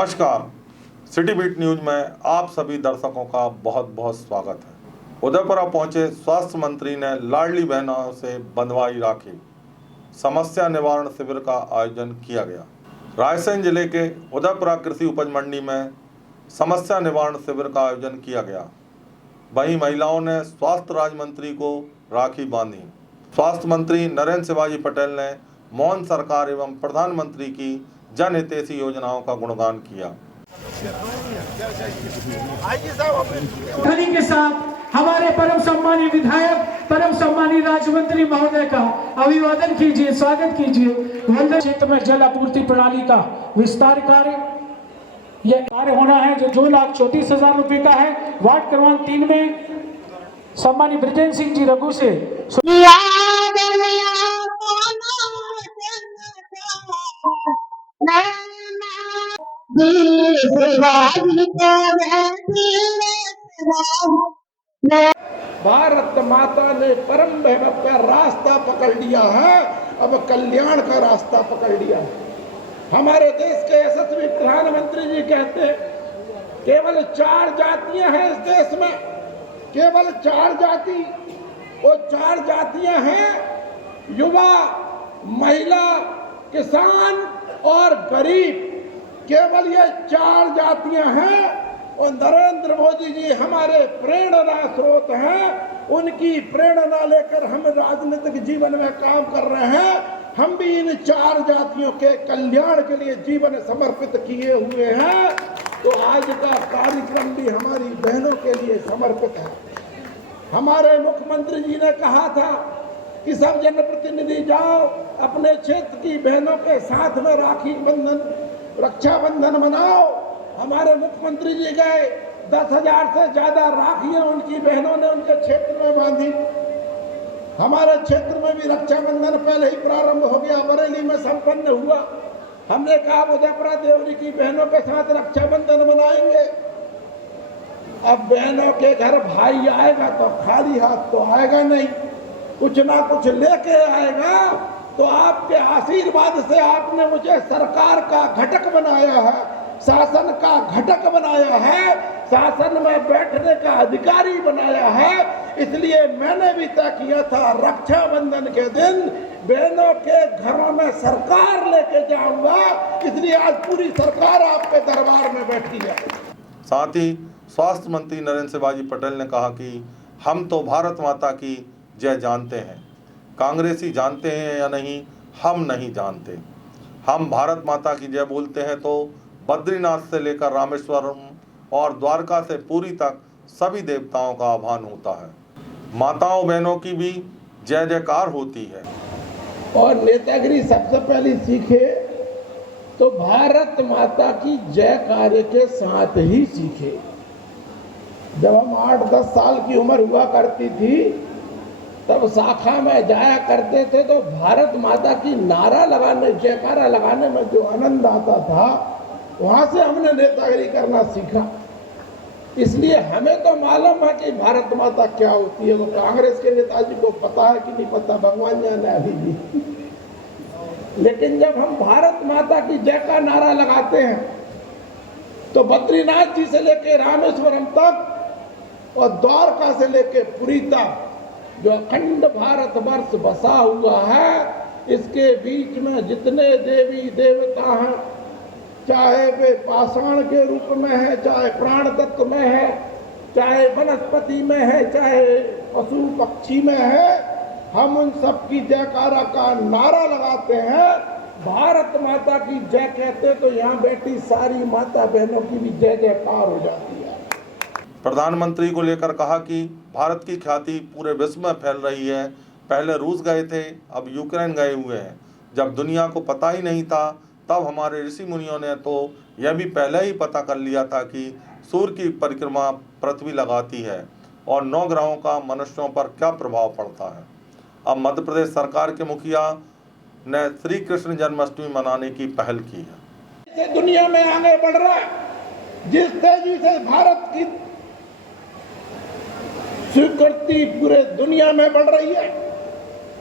नमस्कार, city beat news में आप सभी दर्शकों का बहुत बहुत स्वागत है। उदयपुरा पहुंचे स्वास्थ्य मंत्री ने लाडली बहनों से बंधवाई राखी। समस्या निवारण शिविर का आयोजन किया गया। रायसेन जिले के उदयपुरा कृषि उपज मंडी में समस्या निवारण शिविर का आयोजन किया गया। वहीं महिलाओं ने स्वास्थ्य राज्य मंत्री को राखी बांधी। स्वास्थ्य मंत्री नरेंद्र शिवाजी पटेल ने मोदी सरकार एवं प्रधानमंत्री की जनहितैषी योजनाओं का गुणगान किया। के साथ हमारे परम सम्मानी विधायक, परम सम्मानी राज्य मंत्री महोदय का अभिवादन कीजिए, स्वागत कीजिए। वंदन क्षेत्र में जल आपूर्ति प्रणाली का विस्तार कार्य यह कार्य होना है जो 2,34,000 रुपए का है। वार्ड क्रमांक 3 में सम्मानी ब्रजेंद्र सिंह जी रघु से भारत माता ने परम वैभव का रास्ता पकड़ लिया है, अब कल्याण का रास्ता पकड़ लिया है। हमारे देश के यशस्वी प्रधानमंत्री जी कहते केवल 4 जातियां हैं इस देश में, केवल 4 जाति। वो 4 जातियां हैं युवा, महिला, किसान और गरीब। केवल ये 4 जातियां हैं और नरेंद्र मोदी जी हमारे प्रेरणा स्रोत हैं। उनकी प्रेरणा लेकर हम राजनीतिक जीवन में काम कर रहे हैं। हम भी इन 4 जातियों के कल्याण के लिए जीवन समर्पित किए हुए हैं। तो आज का कार्यक्रम भी हमारी बहनों के लिए समर्पित है। हमारे मुख्यमंत्री जी ने कहा था कि सब जनप्रतिनिधि जाओ अपने क्षेत्र की बहनों के साथ में राखी बंधन, रक्षाबंधन मनाओ। हमारे मुख्यमंत्री जी गए, 10,000 से ज्यादा राखियां उनकी बहनों ने उनके क्षेत्र में बांधी। हमारे क्षेत्र में भी रक्षाबंधन पहले ही प्रारंभ हो गया, बरेली में संपन्न हुआ। हमने कहा उदयपुरा देवरी की बहनों के साथ रक्षाबंधन मनाएंगे। अब बहनों के घर भाई आएगा तो खाली हाथ तो आएगा नहीं, कुछ ना कुछ लेके आएगा। तो आपके आशीर्वाद से आपने मुझे सरकार का घटक बनाया है, शासन का घटक बनाया है, शासन में बैठने का अधिकारी बनाया है। इसलिए मैंने भी तय किया था रक्षाबंधन के दिन बहनों के घरों में सरकार लेके जाऊंगा। इसलिए आज पूरी सरकार आपके दरबार में बैठी है। साथ ही स्वास्थ्य मंत्री नरेंद्र शिवाजी पटेल ने कहा कि हम तो भारत माता की जय जानते हैं, कांग्रेसी जानते हैं या नहीं हम नहीं जानते। हम भारत माता की जय बोलते हैं तो बद्रीनाथ से लेकर रामेश्वरम और द्वारका से पुरी तक सभी देवताओं का आह्वान होता है। माताओं बहनों की भी जय जयकार होती है। और नेतागिरी सबसे पहले सीखे तो भारत माता की जय कार्य के साथ ही सीखे। जब हम 8-10 साल की उम्र हुआ करती थी तब शाखा में जाया करते थे तो भारत माता की नारा लगाने, जयकारा लगाने में जो आनंद आता था वहां से हमने नेतागिरी करना सीखा। इसलिए हमें तो मालूम है कि भारत माता क्या होती है। वो कांग्रेस के नेताजी को पता है कि नहीं पता, भगवान जाने अभी भी। लेकिन जब हम भारत माता की जय का नारा लगाते हैं तो बद्रीनाथ जी से लेकर रामेश्वरम तक और द्वारका से लेकर पुरी तक जो अखंड भारत वर्ष बसा हुआ है, इसके बीच में जितने देवी देवता हैं, चाहे वे पाषाण के रूप में है, चाहे प्राण तत्व में है, चाहे वनस्पति में है, चाहे पशु पक्षी में है, हम उन सब की जयकारा का नारा लगाते हैं। भारत माता की जय कहते तो यहाँ बैठी सारी माता बहनों की भी जय जयकार हो जाती है। प्रधानमंत्री को लेकर कहा कि भारत की ख्याति पूरे विश्व में फैल रही है। पहले रूस गए थे, अब यूक्रेन गए हुए हैं। जब दुनिया को पता ही नहीं था तब हमारे ऋषि मुनियों ने तो यह भी पहले ही पता कर लिया था कि सूर्य की परिक्रमा पृथ्वी लगाती है और 9 ग्रहों का मनुष्यों पर क्या प्रभाव पड़ता है। अब मध्य प्रदेश सरकार के मुखिया ने श्री कृष्ण जन्माष्टमी मनाने की पहल की है। दुनिया में आगे बढ़ रहा है, जिस तेजी से भारत की स्वीकृति पूरे दुनिया में बढ़ रही है,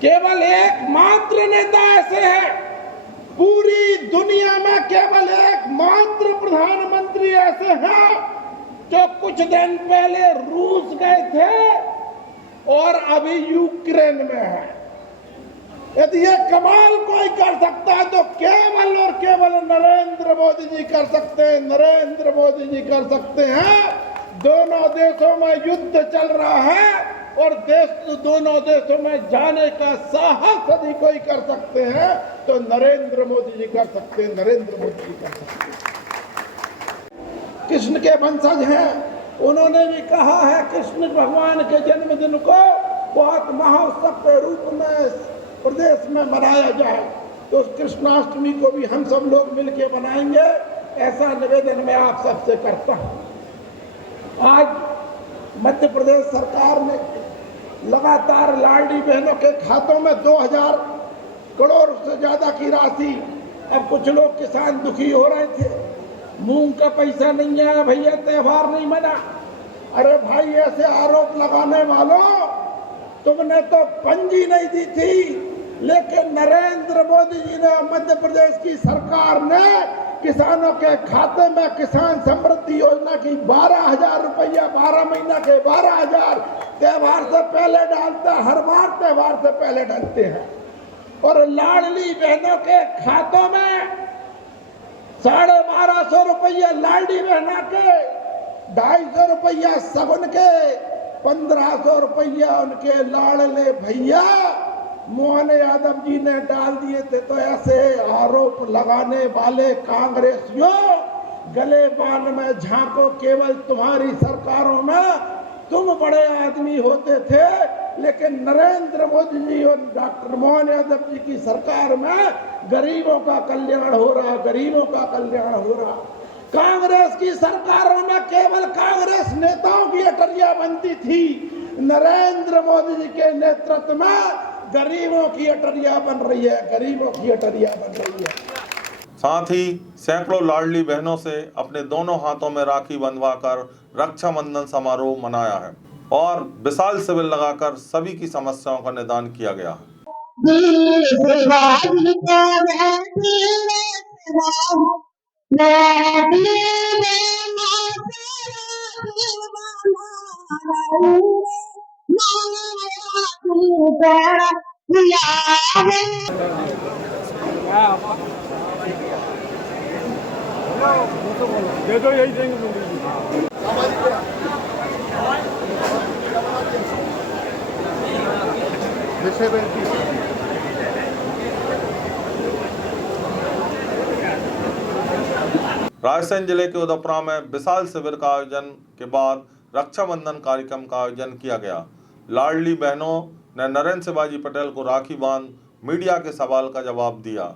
केवल एकमात्र नेता ऐसे है पूरी दुनिया में केवल एकमात्र प्रधानमंत्री ऐसे हैं जो कुछ दिन पहले रूस गए थे और अभी यूक्रेन में है। यदि ये कमाल कोई कर सकता है तो केवल और केवल नरेंद्र मोदी जी कर सकते हैं। नरेंद्र मोदी जी कर सकते हैं। दोनों देशों में युद्ध चल रहा है और दोनों देशों में जाने का साहस यदि कोई कर सकते हैं तो नरेंद्र मोदी जी कर सकते हैं। नरेंद्र मोदी जी कर सकते हैं। कृष्ण के वंशज हैं, उन्होंने भी कहा है कृष्ण भगवान के जन्मदिन को बहुत महोत्सव के रूप में प्रदेश में मनाया जाए, तो उस कृष्णाष्टमी को भी हम सब लोग मिलकर मनाएंगे, ऐसा निवेदन मैं आप सबसे करता हूं। आज मध्य प्रदेश सरकार ने लगातार लाडली बहनों के खातों में 2000 करोड़ से ज्यादा की राशि, अब कुछ लोग किसान दुखी हो रहे थे, मूंग का पैसा नहीं आया भैया, त्योहार नहीं मना। अरे भाई, ऐसे आरोप लगाने वालों, तुमने तो पंजी नहीं दी थी, लेकिन नरेंद्र मोदी जी ने, मध्य प्रदेश की सरकार ने किसानों के खाते में किसान समृद्धि योजना की 12,000 रुपया 12 महीना के 12,000 त्योहार से पहले डालते हैं। हर बार त्योहार से पहले डालते हैं। और लाडली बहनों के खातों में 1250 रुपया लाडली बहना के, 250 रुपया सगुन के, 1500 रुपया उनके लाडले भैया मोहन यादव जी ने डाल दिए थे। तो ऐसे आरोप लगाने वाले कांग्रेसियों, गले बांध में झांको, केवल तुम्हारी सरकारों में तुम बड़े आदमी होते थे, लेकिन नरेंद्र मोदी जी और डॉक्टर मोहन यादव जी की सरकार में गरीबों का कल्याण हो रहा, गरीबों का कल्याण हो रहा। कांग्रेस की सरकारों में केवल कांग्रेस नेताओं की अटरिया बनती थी। नरेंद्र मोदी जी के नेतृत्व में गरीबों की अटरिया बन रही है, गरीबों की अटरिया बन रही है। साथ ही सैकड़ों लाडली बहनों से अपने दोनों हाथों में राखी बंधवाकर रक्षाबंधन समारोह मनाया है और विशाल शिविर लगाकर सभी की समस्याओं का निदान किया गया है। यही देंगे। रायसेन जिले के उदयपुरा में विशाल शिविर का आयोजन के बाद रक्षाबंधन कार्यक्रम का आयोजन किया गया। लाडली बहनों ने नरेंद्र शिवाजी पटेल को राखी बांध मीडिया के सवाल का जवाब दिया।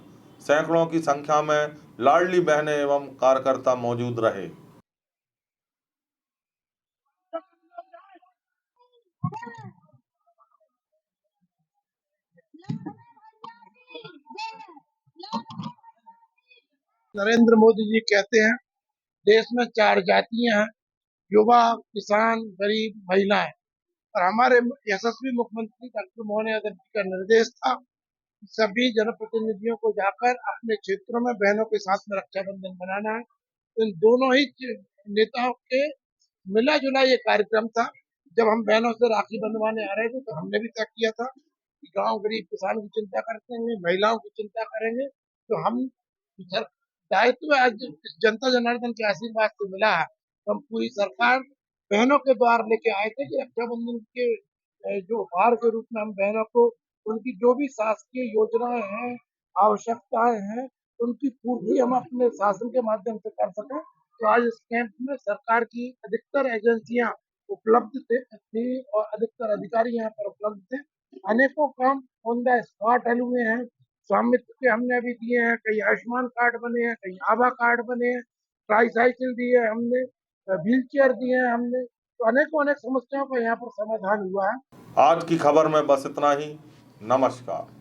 सैकड़ों की संख्या में लाडली बहनें एवं कार्यकर्ता मौजूद रहे। नरेंद्र मोदी जी कहते हैं देश में 4 जातियां हैं, युवा, किसान, गरीब, महिलाएं। और हमारे यशस्वी मुख्यमंत्री डॉक्टर मोहन यादव जी का निर्देश था कि सभी जनप्रतिनिधियों को जाकर अपने क्षेत्रों में बहनों के साथ में रक्षाबंधन बनाना है। तो इन दोनों ही नेताओं के मिला जुला ये कार्यक्रम था। जब हम बहनों से राखी बंधवाने आ रहे थे तो हमने भी तय किया था कि गांव गरीब किसान की चिंता करेंगे, महिलाओं की चिंता करेंगे। तो हम दायित्व आज जनता जनार्दन के आशीर्वाद से मिला है। तो हम पूरी सरकार बहनों के द्वार लेके आए थे कि रक्षाबंधन के जो उपहार के रूप में हम बहनों को उनकी जो भी शासकीय योजनाएं हैं, आवश्यकताएं हैं, उनकी पूर्ति हम अपने शासन के माध्यम से कर सकें। तो आज इस कैंप में सरकार की अधिकतर एजेंसियां उपलब्ध थी और अधिकतर अधिकारी यहाँ पर उपलब्ध थे। अनेकों काम ऑन द स्पॉट हल हुए हैं। स्वामित्व के हमने अभी दिए हैं, कई आयुष्मान कार्ड बने हैं, कई आभा कार्ड बने हैं, ट्राईसाइकिल दिए हैं हमने, व्हील चेयर दिए हैं हमने। तो अनेक समस्याओं का यहाँ पर समाधान हुआ है। आज की खबर में बस इतना ही। नमस्कार।